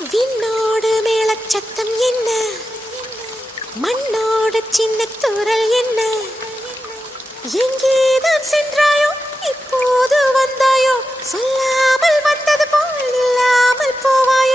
விண்ணோடு மேளச்சத்தம் என்ன, மண்ணோடு சின்ன தூரல் என்ன, எங்கேதான் சென்றாயோ இப்போது வந்தாயோ, சொல்லாமல் வந்தது போல் இல்லாமல் போவாயோ.